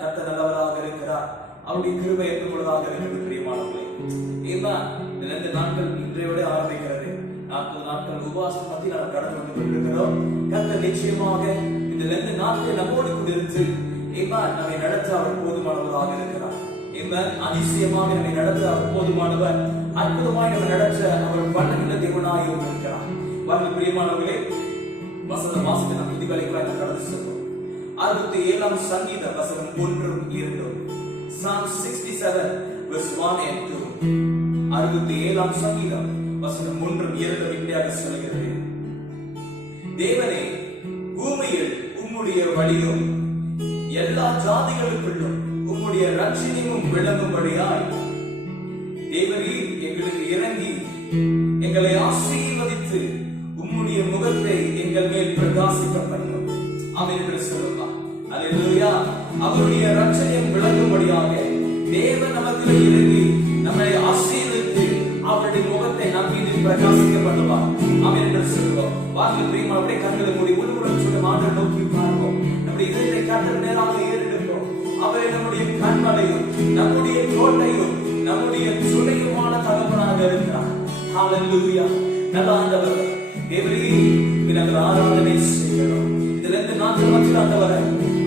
கர்த்தர் நல்லவராக இருக்கிறார். அவருடைய கிருபை எந்த பொழுதாக இருக்கிறது பிரியமானவர்களே. இந்த 2 நாட்கள் இன்றையோட ஆரம்பிக்கிறது. 40 நாட்கள் உபவாசம் பத்தி நாம் கடந்து வந்து கொண்டிருக்கிறோம். கர்த்தர் நிச்சயமாக இந்த 2 நாட்கள் நம்மோடு கூட இருந்து நம்மை நடத்த அவர் போதுமானவராக இருக்கிறார். அதிசயமாக நம்மை நடத்த அவர் போதுமானவர். அற்புதமாய் நம்ம நடத்த அவர் பண்ணுகின்ற தேவனாய் இருக்கிறார். வாருங்கள் பிரியமானவர்களே, வசனம் வாசிக்க நாம் இதுவரைக்கும் கடந்து செல்வோம். 67ஆம் சங்கீதம் வசனம் 1-2. Psalm 67 verse 1 and 2. 67ஆம் சங்கீதம் வசனம் 1-2 இப்படியாக சொல்கிறது: தேவனே, பூமியில் உம்முடைய வழியும் எல்லா ஜாதிகளுக்குள்ளும் உம்முடைய ரட்சணியும் விளங்கும்படியாய் தேவரீர் எங்களுக்கு இறங்கி எங்களை ஆசீர்வதித்து உம்முடைய முகத்தை எங்கள் மேல் பிரகாசிக்க பண்ணும். ஆமென் என்று சொல்லலாம். அல்லேலூயா. அவருடைய ரட்சணியம் விளங்கும்படியாக தேவன் நமக்கு இறங்கி நம்மை ஆசீர்வதித்து அவருடைய முகத்தை நம் மீது பிரகாசிக்க பண்ணுவார். ஆமென் என்று சொல்லுவோம். வாருங்கள் பிரியமானவர்களே, கண்களை மூடி உள்ளுடன் சொல்லும் ஆண்டவரை நோக்கி பார்ப்போம். நம்முடைய இதயத்தை கர்த்தர் நேராக ஏறெடுப்போம். அவரை நம்முடைய கண்மலையும் நம்முடைய கோட்டையும் நம்முடைய துணையுமான தகப்பனாக இருக்கிறார். ஹalleluya. நல்ல ஆண்டவர் தேவரே, நாங்கள் ஆராதனை செய்கிறோம். இந்த 2 நாட்கள் மத்தியில் ஆண்டவரே,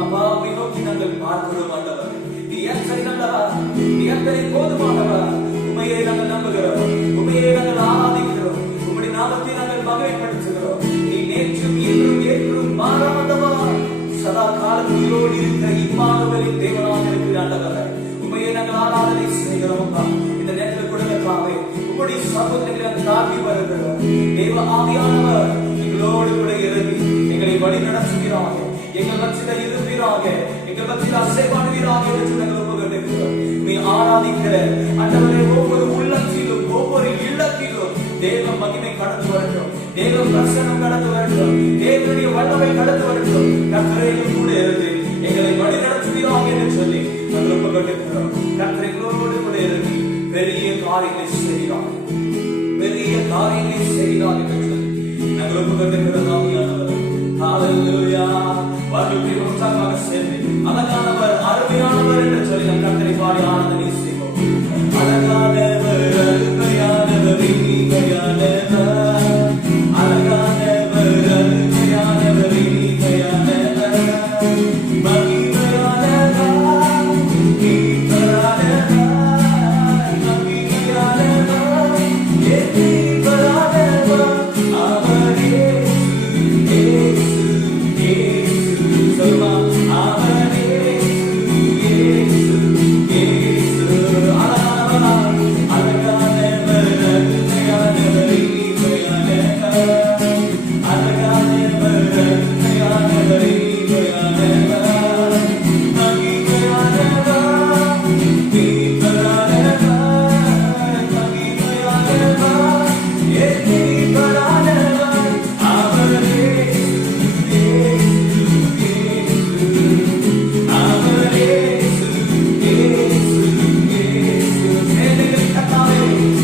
அப்பாவை நோக்கி நாங்கள் பார்க்கிறோம். ஆண்டவர் நீ எத்தனை நல்லவர், நீ எத்தனை போதுமானவர். உம்மையே நாங்கள் நம்புகிறோம், உம்மையே நாங்கள் ஆராதிக்கிறோம், உம்முடைய நாமத்தை நாங்கள் மகிமைப்படுத்துகிறோம். நீ நேற்றும் இன்றும் என்றும் மாறாதவர், சதா காலத்திலோடு இருக்கிற இம்மானுவேலின் தேவனாக இருக்கிற ஆண்டவரே, உம்மையே நாங்கள் ஆராதனை செய்கிறோம். இந்த நேரத்தில் கொடுக்கவே உம்முடைய சமூகத்தில் தாழ்த்தி வருகிறோம். தேவ ஆவியானவர் எங்களோடு கூட இறங்கி எங்களை வழி நடத்துகிறாக, எங்கள் மத்தியில் இருப்பீராக, எங்கள் மத்தியில் அசைவாடுவீராக என்று நாங்கள் ஒப்புக்கொண்டிருக்கிறோம். நீ ஆராதிக்கிற ஆண்டவரே, ஒவ்வொரு உள்ளத்திலும் ஒவ்வொரு இல்லத்திலும் தேவ மகிமை கடந்து வரட்டும், தேவ பிரசன்னம் கடந்து வரட்டும், தேவனுடைய வல்லமை கடந்து வரட்டும். கர்த்தரே கூட இருந்து எங்களை வழி நடத்துவீராக என்று சொல்லி நாங்கள் ஒப்புக்கொண்டிருக்கிறோம். கர்த்தர் எங்களோடு கூட இருந்து பெரிய காரியங்களை செய்கிறார், பெரிய காரியங்களை செய்கிறார் என்று சொல்லி நாங்கள் ஒப்புக்கொண்டிருக்கிறோம். ஆவியானவர் ஹalleluya. வாருங்கள் உற்சாகமாக சேர்ந்து அழகானவர், அருமையானவர் என்று சொல்லி நாம் கர்த்தரை பாடி ஆராதனை செய்வோம். அழகானவர், அருமையானவர், இனிமையானவர், அழகானவர், அருமையானவர், இனிமையானவர், மகிமையானவர், மீட்பரானவர், மகிமையானவர், மீட்பரானவர், அவர் இயேசு, இயேசு, சொல்லுமா, அவர் இயேசு, இயேசு, அழகானவர், அழகானவர், அருமையானவர், இனிமையானவர், அழகானவர், அருமையானவர், இனிமையானவர், மகிமையானவர், மீட்பரானவர், மகிமையானவர், மீட்பரானவர், அவர் இயேசு, இயேசு, அவர் இயேசு, இயேசு, இயேசு. சேனைகளின் கர்த்தாவே,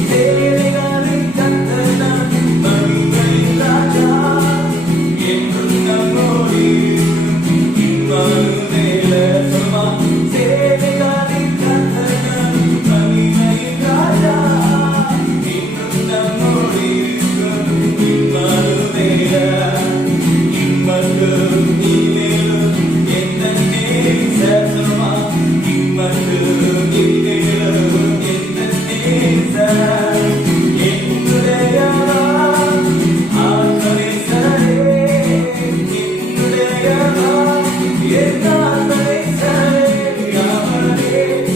சேனைகளின் கர்த்தர், மகிமையின் ராஜா, என்றும் நம்மோடு இருக்கும் இம்மானுவேல். சொல்லுமா, சேனைகளின் கர்த்தர், மகிமையின் ராஜா, என்றும் நம்மோடு இருக்கும் இம்மானுவேல். இம்மட்டும் இனிமேலும் எந்த நேசர், சொல்லுமா, இம்மட்டும் இனிமேலும் எந்த நேசர், என்னுடையவர், ஆத்மநேசரே, என்னுடையவர், என் ஆத்மநேசரே, அவர் இயேசு,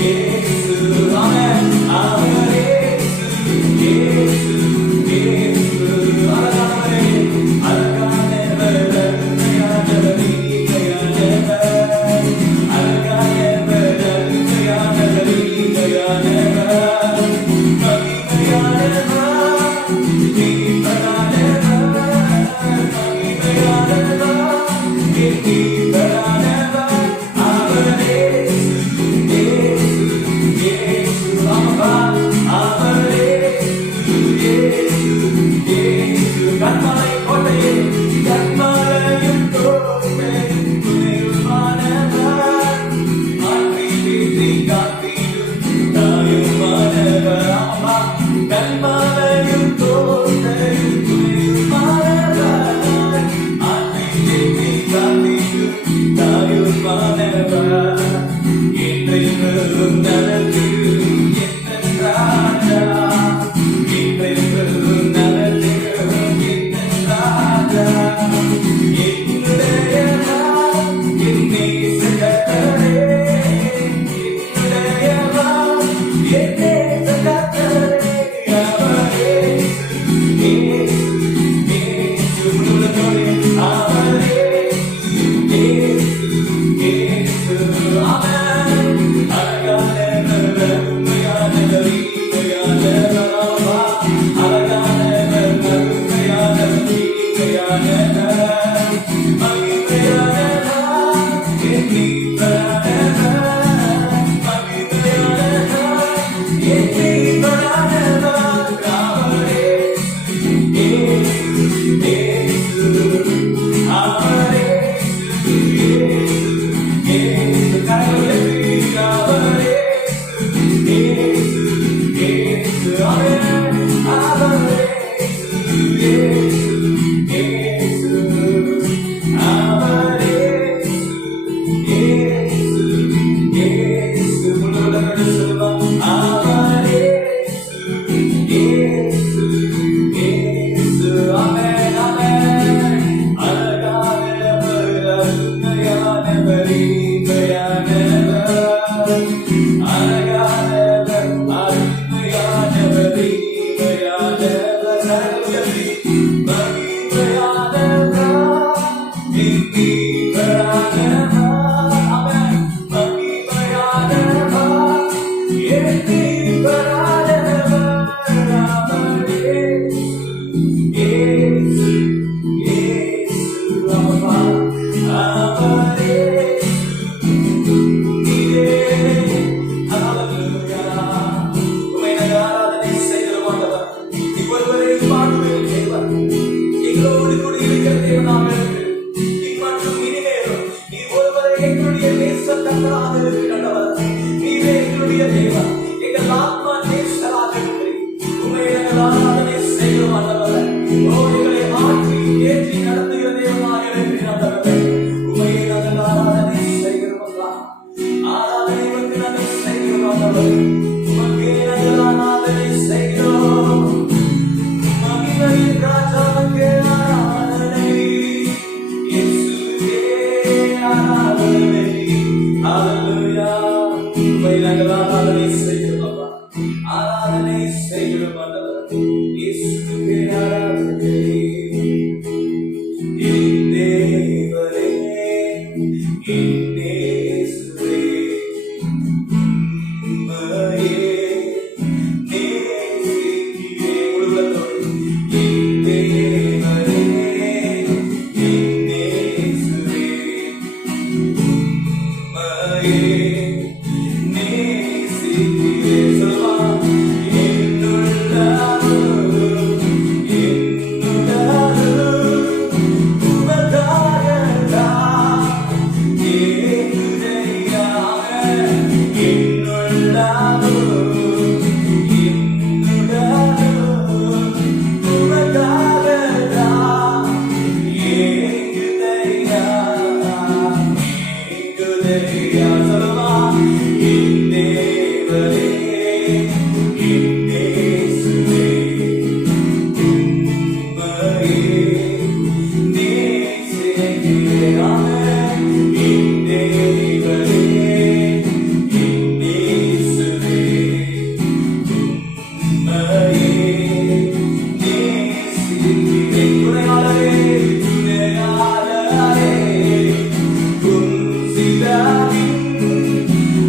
இயேசு, ஆமென், அவர் இயேசு, இயேசு, அழகானவரே, அழகானவர், அருமையானவர், இனிமையானவர், அழகானவர்,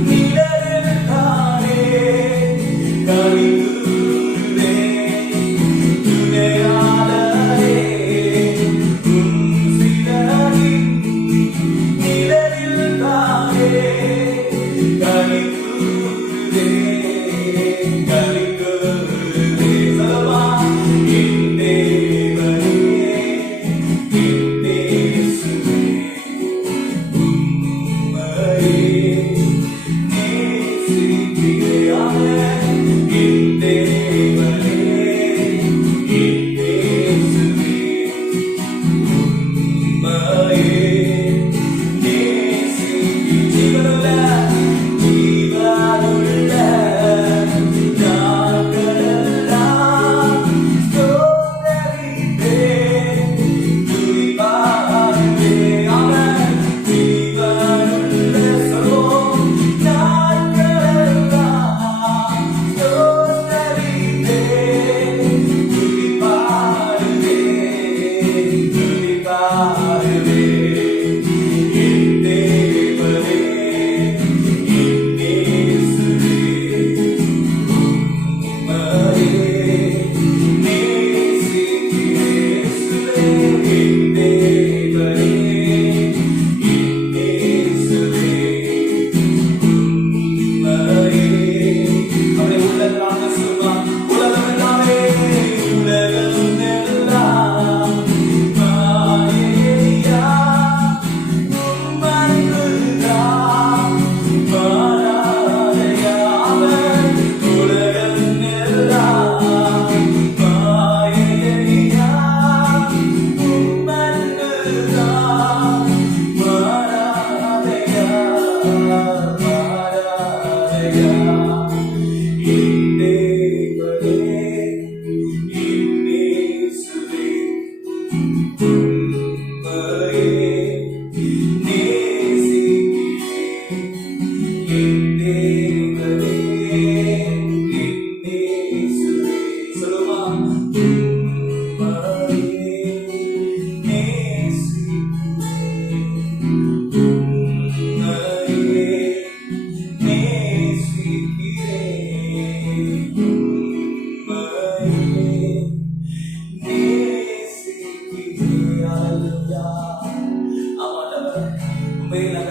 நிழலே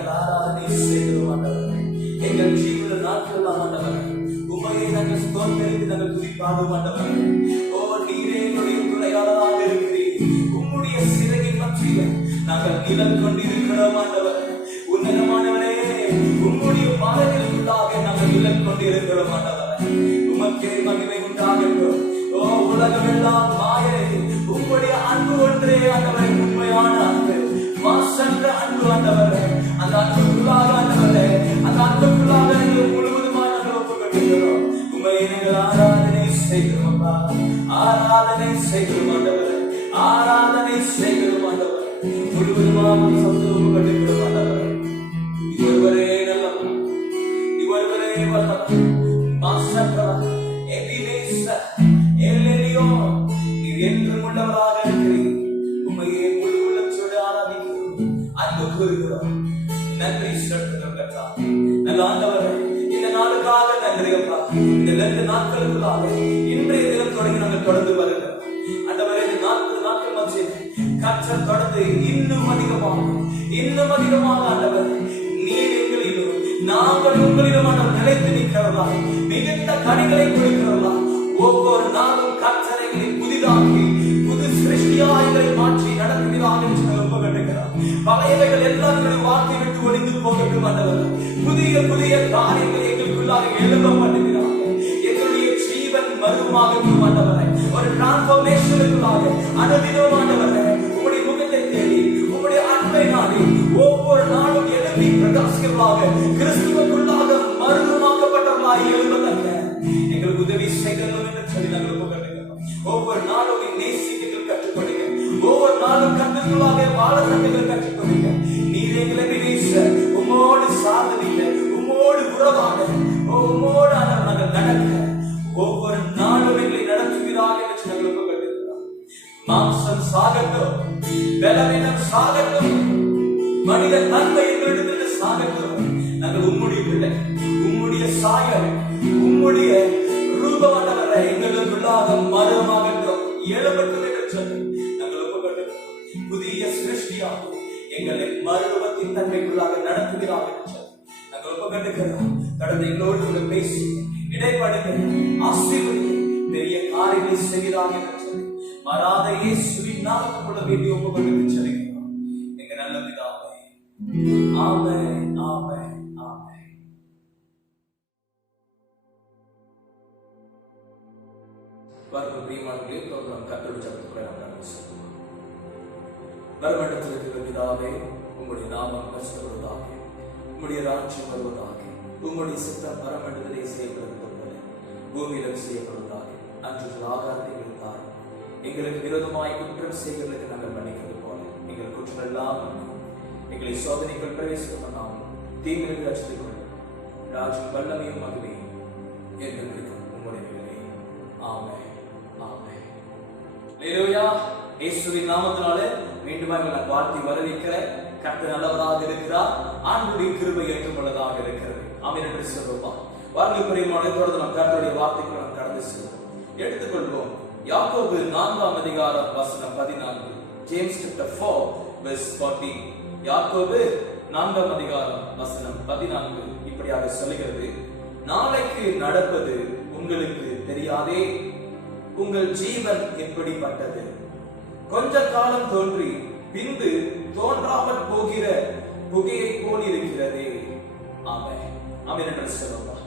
நாங்கள் ஆராதனை செய்கிறோம் ஆண்டவரே. எங்கள் ஜீவன நாட்கள் ஆண்டவரே உம்மையை நாங்கள் ஸ்தோத்திரித்து நாங்கள் துதிப்பாடுவோம் ஆண்டவரே. ஓ நீரே எங்களுடைய துணையாளராக இருக்கிறீர். உம்முடைய சிறகின் மத்தியிலே நாங்கள் நிலம் கொண்டிருக்கிறோம் ஆண்டவரே. உன்னதமானவரே, உம்முடைய பாதைகளுக்குள்ளாக நாங்கள் நிலம் கொண்டிருக்கிறோம் ஆண்டவரே. உமக்கே மகிமை உண்டாகட்டும். ஓ உலகமெல்லாம் மாயை, உம்முடைய அன்பு ஒன்றே ஆண்டவரே உண்மையான அன்பு, மாசற்ற அன்பு ஆண்டவரே. அந்த அன்புக்குள்ளாக ஆண்டவரே, அந்த அன்புக்குள்ளாக நீங்கள் முழுவதுமாக நாங்கள் ஒப்புக்கொண்டிருக்கிறோம். உம்மை நாங்கள் ஆராதனை செய்கிறோம், ஆராதனை செய்கிறோம் ஆண்டவரே, ஆராதனை செய்கிறோம் ஆண்டவரே. முழுவதுமாக ஒப்புக்கொண்டிருக்கிறோம் ஆண்டவரே. இவரே நல்லவர், இவரே வல்லவர், மாசற்றவர், எபினேசர், எல்லேலியோ, நீர் என்றும் உள்ளவராக இருக்கிறீர். உம்மையே முழு உள்ளத்தோடு ஆராதிக்கிறோம், அன்பு கூறுகிறோம். நன்றி செலுத்துகிறோம் கர்த்தாவே. நல்ல ஆண்டவரே, இந்த நாளுக்காக நன்றி அப்பா. இந்த 2 நாட்களுக்குள்ளாக இன்றைய தினம் தொடங்கி நாங்கள் தொடர்ந்து வருகிறோம் ஆண்டவரே. இந்த 40 நாட்கள் மத்தியில் கர்த்தர் தொடர்ந்து இன்னும் அதிகமாக ஆண்டவர் நீர் எங்களிலும் நாங்கள் உங்களிலும் ஆண்டவர் நிலைத்து நிற்கிறவர்களா, மிகுந்த கனிகளை கொடுக்கிறவர்களா, ஒவ்வொரு நாளும் கர்த்தரைகளை புதிதாக்கி புது சிருஷ்டியாய்களை மாற்றி நடத்துகிறார் என்று ஒப்புக்கொண்டிருக்கிறார். பழையவைகள் எல்லாம் வார்த்தை விட்டு ஒளிந்து போகட்டும் ஆண்டவர். புதிய காரியங்களை எங்களுக்குள்ளாக எழுப்ப பண்ணுகிறார்கள். எங்களுடைய ஜீவன் மருவமாகட்டும் ஆண்டவரை. ஒரு டிரான்ஸ்ஃபர்மேஷனுக்குள்ளாக அனுதினம் ஆண்டவரை உங்களுடைய முகத்தை தேடி உங்களுடைய அன்பை நாடி ஒவ்வொரு நாளும் எழுப்பி பிரகாசிக்கலாக கிறிஸ்துவுக்குள்ளாக மருவமாக்கப்பட்டவர்களாக எழுப்பதற்க எங்களுக்கு உதவி செய்யணும் என்று சொல்லி நாங்கள் ஒப்புக்கொண்டிருக்கிறோம். ஒவ்வொரு நாளும் நேசிக்கங்கள் கற்றுக்கொடுங்க. ஒவ்வொரு நாளும் கற்றுக்கொள்ளாக வாழ சட்டங்கள் கற்றுக்கொடுங்க. நீர் எங்களை நேச உம்மோடு சாதனையில உம்மோடு உறவாக உம்மோடு நாங்கள் நடக்க ஒவ்வொரு நாளும் எங்களை நடத்துகிறார்கள் என்று நாங்கள் ஒப்புக்கொண்டிருக்கிறோம். மாம்சம் சாகட்டும், பலவீனம் சாகட்டும், மனித தன்மை எங்களிடத்திலிருந்து சாகட்டும். நாங்கள் உம்முடைய பிள்ளை, உம்முடைய சாயல், உம்முடைய ரூபமானவரை எங்களுக்குள்ளாக மருவமாகட்டும், எழுப்பட்டும் என்று சொல்லி நாங்கள் ஒப்புக்கொண்டிருக்கிறோம். புதிய சிருஷ்டியாக எங்களை மருவத்தின் தன்மைக்குள்ளாக நடத்துகிறார்கள் என்று சொல்லி நாங்கள் ஒப்புக்கொண்டிருக்கிறோம். கடந்த எங்களோடு பேசி இடைப்படுங்க, ஆசீர்வதிங்க, பெரிய காரியங்களை செய்கிறார்கள் என்று சொல்லி மறாத இயேசுவின் நாமத்துக்குள்ள வேண்டி ஒப்புக்கொண்டு சொல்லுகிறோம் எங்க நல்ல பிதாவே. ஆமென், ஆமென், ஆமென். பிரியமானவர்களே, நாம் கர்த்தருடைய சத்தத்துக்குள்ளே நாம் கடந்து செல்வோம். பரமண்டலத்தில் இருக்கிற பிதாவே, உங்களுடைய நாமம் கஷ்டப்படுவதாக, உங்களுடைய ராஜ்யம் வருவதாக, உங்களுடைய சித்தம் பரமண்டலத்திலே செய்யப்படுவது போல பூமியிலும் செய்யப்படுவதாக. அன்று ஆகாரத்தை கொடுத்தார். எங்களுக்கு விரோதமாய் குற்றம் செய்வதற்கு நாங்கள் மன்னிக்கிறது போல எங்கள் குற்றம் எல்லாம் எங்களை சோதனைகள் பிரவேசிக்க பண்ணாமல் தீங்கிற்கு ரசித்துக் கொள்ளும். ராஜ்யம் வல்லமையும் மகிமையும் எங்களுக்கு உங்களுடைய. ஆமென், ஆமென். அல்லேலூயா. இயேசுவின் நாமத்தினாலே மீண்டும் நான் வாழ்த்தி வரவேற்கிறேன். கர்த்தர் நல்லவராக இருக்கிறார். ஆண்டவருடைய கிருபை என்றும் உள்ளதாக இருக்கிறது. ஆமென் என்று சொல்லுவோம். வாருங்கள் பிரியமானவர்களே, தொடர்ந்து நாம் கர்த்தருடைய வார்த்தைக்கு நாம் கடந்து செல்வோம். எடுத்துக்கொள்வோம் யாக்கோபு 4ஆம் அதிகாரம் வசனம் 14. James chapter 4 verse 14. யாக்கோபு 4ஆம் அதிகாரம் வசனம் 14 இப்படியாக சொல்லுகிறது. நாளைக்கு நடப்பது உங்களுக்கு தெரியாதே, உங்கள் ஜீவன் எப்படிப்பட்டது, கொஞ்ச காலம் தோன்றி பின்பு தோன்றாமல் போகிற புகையை போல் இருக்கிறதே. ஆமென், ஆமென் என்று சொல்லுவோம்.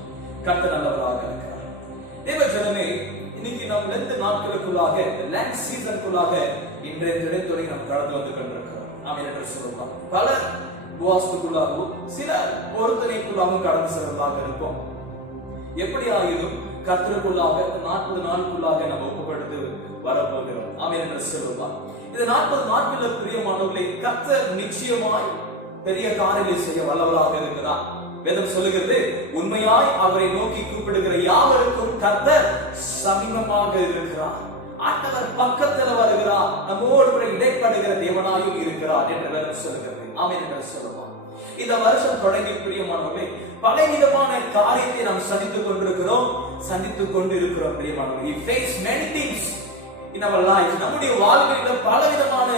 கர்த்தர் நல்லவராக இருக்கிறார். தேவ ஜனமே, இன்னைக்கு நாம் 2 நாட்களுக்குள்ளாக லேண்ட் சீசனுக்குள்ளாக இன்றைய தினத்துறை நாம் கடந்து வந்து கொண்டிருக்கிறோம். ஆமென் என்று சொல்லுவோம். பல உபவாசத்துக்குள்ளாகவும் சில பொருத்தனைக்குள்ளாகவும் கடந்து செல்வதாக இருப்போம். எப்படி ஆகியும் கர்த்தருக்குள்ளாக 40 நாளுக்குள்ளாக நாம் ஒப்புக்கொடுத்து வரப்போகிறோம். ஆமென் என்று சொல்லுவோம். இந்த 40 நாட்களில் பிரியமானவர்களே, கர்த்தர் நிச்சயமாய் பெரிய காரியங்களை செய்ய வல்லவராக இருக்கிறார். வேதம் சொல்லுகிறது, உண்மையாய் அவரை நோக்கி கூப்பிடுகிற யாவருக்கும் கர்த்தர் சமீபமாக இருக்கிறார். ஆண்டவர் பக்கத்தில் வருகிறார், நம்மோடு இடைப்படுகிற தேவனாயும் இருக்கிறார் என்று வேதம் சொல்லுகிறது. ஆமென் என்று சொல்லுவார். இந்த வருஷம் தொடங்கி பிரியமானவர்களே, பலவிதமான காரியத்தை நாம் சந்தித்துக் கொண்டிருக்கிறோம் பிரியமானவர்களே. We face many things in our life. நம்முடைய வாழ்க்கையில பலவிதமான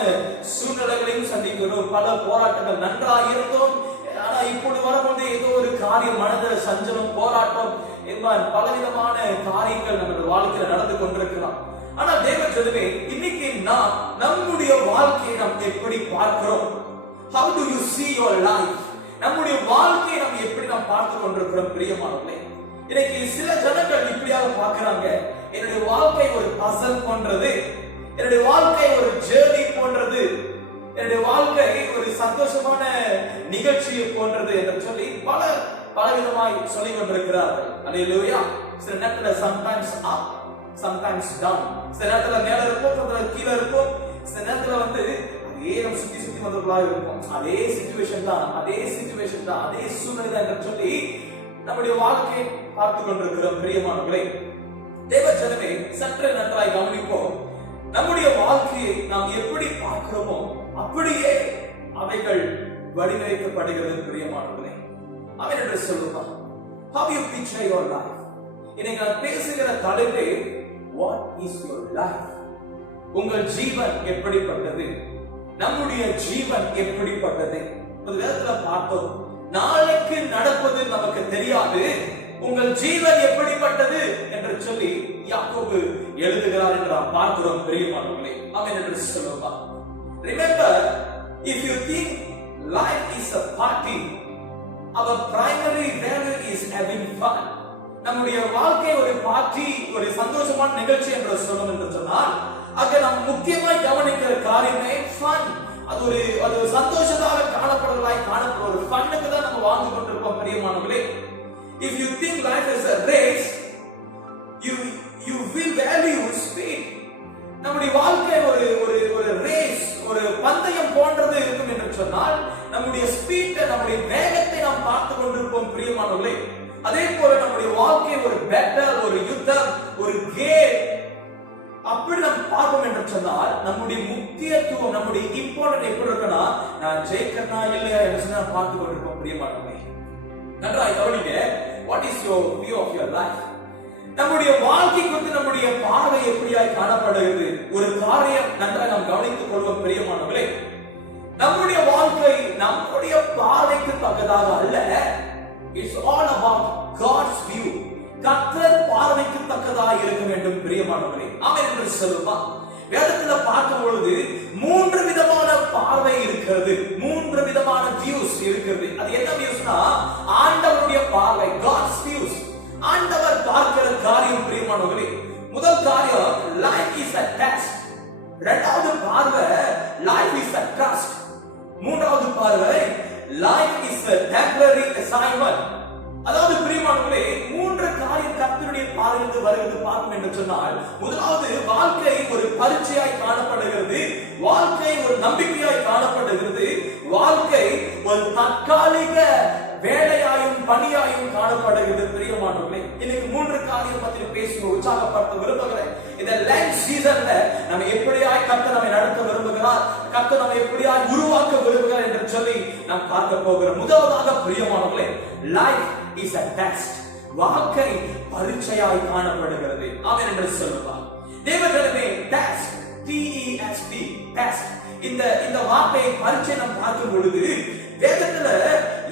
சூழ்நிலைகளையும் சந்திக்கிறோம். பல போராட்டங்கள் நன்றாக இருந்தோம், ஆனா காரியம், மனதில சஞ்சலம், போராட்டம், பலவிதமான காரியங்கள் நம்முடைய வாழ்க்கையில நடந்து கொண்டிருக்கலாம். ஆனா தேவ ஜனமே, இன்னைக்கு நாம் நம்முடைய வாழ்க்கையை நாம் எப்படி பார்க்கிறோம்? How do you see your life? நம்முடைய வாழ்க்கையை நாம் எப்படி நாம் பார்த்து கொண்டிருக்கிறோம் பிரியமானவர்களே? இன்னைக்கு சில ஜனங்கள் இப்படியாக பார்க்கறாங்க, என்னுடைய வாழ்க்கை ஒரு பசல் போன்றது, என்னுடைய வாழ்க்கை ஒரு ஜேர்னி போன்றது, என்னுடைய வாழ்க்கை ஒரு சந்தோஷமான நிகழ்ச்சியை போன்றது என்று சொல்லி பலவிதமாய் சொல்லிக் கொண்டிருக்கிறார்கள். அல்லேலூயா. சில நேரத்துல சம்டைம்ஸ் அப், சம்டைம்ஸ் டவுன், சில நேரத்துல மேல இருக்கும், சில நேரத்துல கீழே இருக்கும், சில நேரத்துல அதே நம்ம சுத்தி வந்தவர்களாக இருக்கும். அதே சிச்சுவேஷன் தான், அதே சூழ்நிலை தான் என்று சொல்லி நம்முடைய வாழ்க்கையை பார்த்து கொண்டிருக்கிறோம் பிரியமானவர்களே. தேவ ஜனமே, சற்று நன்றாய் கவனிப்போம். நம்முடைய வாழ்க்கையை நாம் எப்படி பார்க்கிறோமோ அப்படியே அவைகள் வடிவமைக்கப்படுகிறது பிரியமானவர்களே. அவன் என்று சொல்லுவான், how you picture your life. இன்னைக்கு நான் பேசுகிற தலைப்பே what is your life. உங்கள் ஜீவன் எப்படிப்பட்டது? நம்முடைய ஜீவன் எப்படிப்பட்டது? ஒரு வேதத்துல பார்த்தோம், நாளைக்கு நடப்பது நமக்கு தெரியாது, உங்கள் ஜீவன் எப்படிப்பட்டது என்று சொல்லி யாக்கோபு எழுதுகிறார் என்று நாம் பார்க்கிறோம் பிரியமானவர்களே. அவன் என்று சொல்லுவான், remember, if you think life is a party, our primary value is having fun. நம்முடைய வாழ்க்கை ஒரு பார்ட்டி, ஒரு சந்தோஷமான நிகழ்ச்சி என்று சொல்லணும் என்று சொன்னால், அங்க நாம் முக்கியமாய் கவனிக்கிற காரியமே fun. அது ஒரு சந்தோஷமாக காணப்படுற ஒரு ஃபன்னுக்கு தான் நம்ம வாழ்ந்து கொண்டிருப்போம் பிரியமானவர்களே. If you think life is a race, you will value speed. நம்முடைய வாழ்க்கை ஒரு ரேஸ், ஒரு பந்தயம் போன்றது இருக்கும் என்று சொன்னால், நம்முடைய ஸ்பீட், நம்முடைய வேகத்தை நாம் பார்த்து கொண்டிருப்போம் பிரியமானவர்களே. அதே போல நம்முடைய வாழ்க்கை ஒரு பேட்டல், ஒரு யுத்தம், ஒரு கேம், அப்படி நாம் பார்ப்போம் என்று சொன்னால், நம்முடைய முக்கியத்துவம், நம்முடைய இம்பார்ட்டன்ட் எப்படி இருக்குன்னா, நான் ஜெயிக்கிறனா இல்லையா என்று பார்த்து கொண்டிருப்போம் பிரியமானவர்களே. நன்றாய் கவனிங்க, what is your view of your life? நம்முடைய வாழ்க்கை குறித்து நம்முடைய பார்வை எப்படியாய் காணப்படுகிறது? ஒரு காரியம் நன்றாய் நாம் கவனித்துக் கொள்வோம் பிரியமானவர்களே. நம்முடைய வாழ்க்கை நம்முடைய பார்வைக்கு தக்கதாக அல்ல. It's all about God's view. கர்த்தர் பார்வைக்கு தக்கதாக இருக்க வேண்டும் பிரியமானவர்களே. ஆமென் என்று சொல்லுவான். வேதத்துல பார்க்கும் பொழுது 3 விதமான பார்வை இருக்கிறது, 3 விதமான வியூஸ் இருக்கிறது. அது என்ன வியூஸ்னா, ஆண்டவருடைய பார்வை, God's views. ஆண்டவர் பார்க்கிற காரியம் பிரியமானவர்களே. முதல் காரியம், life is a test. இரண்டாவது பார்வை, life is a trust. மூன்றாவது பார்வை, life is a temporary assignment. அதாவது பிரியமானவர்களே, 3 காரியம் கர்த்தருடைய பார்வையிலிருந்து வருகிறது பார்க்கும் என்று சொன்னால், முதலாவது வாழ்க்கை ஒரு பரீட்சையாய் காணப்படுகிறது, வாழ்க்கை ஒரு நம்பிக்கையாய் காணப்படுகிறது, வாழ்க்கை ஒரு தற்காலிக வேலையாயும் பணியாயும் காணப்படுகிறது பிரியமானவர்களே. இன்னைக்கு 3 காரியம் பற்றி பேசுவோம், உற்சாகப்படுத்த விரும்புகிறேன். இந்த லென்த் சீசன்ல நம்ம எப்படியாய் கர்த்தர் நம்மை நடத்த விரும்புகிறார், கர்த்தர் நம்மை எப்படியாய் உருவாக்க விரும்புகிறார் என்று சொல்லி நாம் பார்க்க போகிறோம். முதலாவதாக பிரியமானவர்களே, லைஃப் is a test. வாழ்க்கை பரீட்சையாய் காணப்படுகிறது. ஆமென் என்று சொல்லுவார். தேவஜனமே, test, T-E-S-T, test. இந்த வார்த்தை பரீட்சை நாம் பார்க்கும் பொழுது வேதத்துல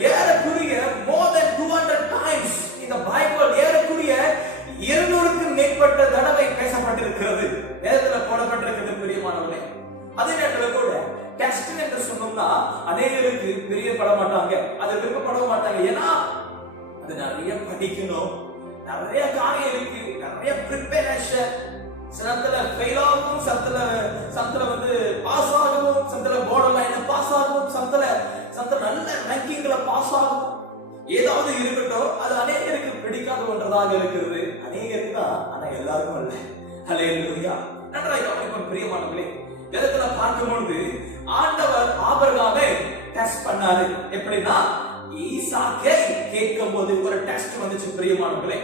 ஏறக்குறைய more than 200 times இந்த பைபிள் ஏறக்குறைய 200க்கு மேற்பட்ட தடவை பேசப்பட்டிருக்கிறது, வேதத்துல போடப்பட்டிருக்கிறது பிரியமானவர்களே. அதே நேரத்துல கூட டெஸ்ட் என்று சொன்னோம்னா அநேகருக்கு பிரியப்பட மாட்டாங்க, அது விருப்பப்பட மாட்டாங்க. ஏன்னா அது நிறைய படிக்கணும், நிறைய காரியம் இருக்கு, நிறைய ப்ரிப்பரேஷன், சிலத்துல ஃபெயில் ஆகும், சத்துல பாஸ் ஆகும், சத்துல border line பாஸ் ஆகும், சத்துல நல்ல ரேங்கிங்ல பாஸ் ஆகும். ஏதாவது இருக்கட்டும், அது அநேகருக்கு பிடிக்காத ஒன்றதாக இருக்கிறது. அநேகருக்கு தான், ஆனா எல்லாருக்கும் அல்ல. ஹல்லேலூயா. நன்றாய் கவனிப்போம் பிரியமானவர்களே. வேதத்துல பார்க்கும் பொழுது ஆண்டவர் ஆபிரகாமை டெஸ்ட் பண்ணாரு. எப்படின்னா, ஈசாக்கை கேட்கும் போது ஒரு டெஸ்ட் வந்துச்சு பிரியமானவர்களே.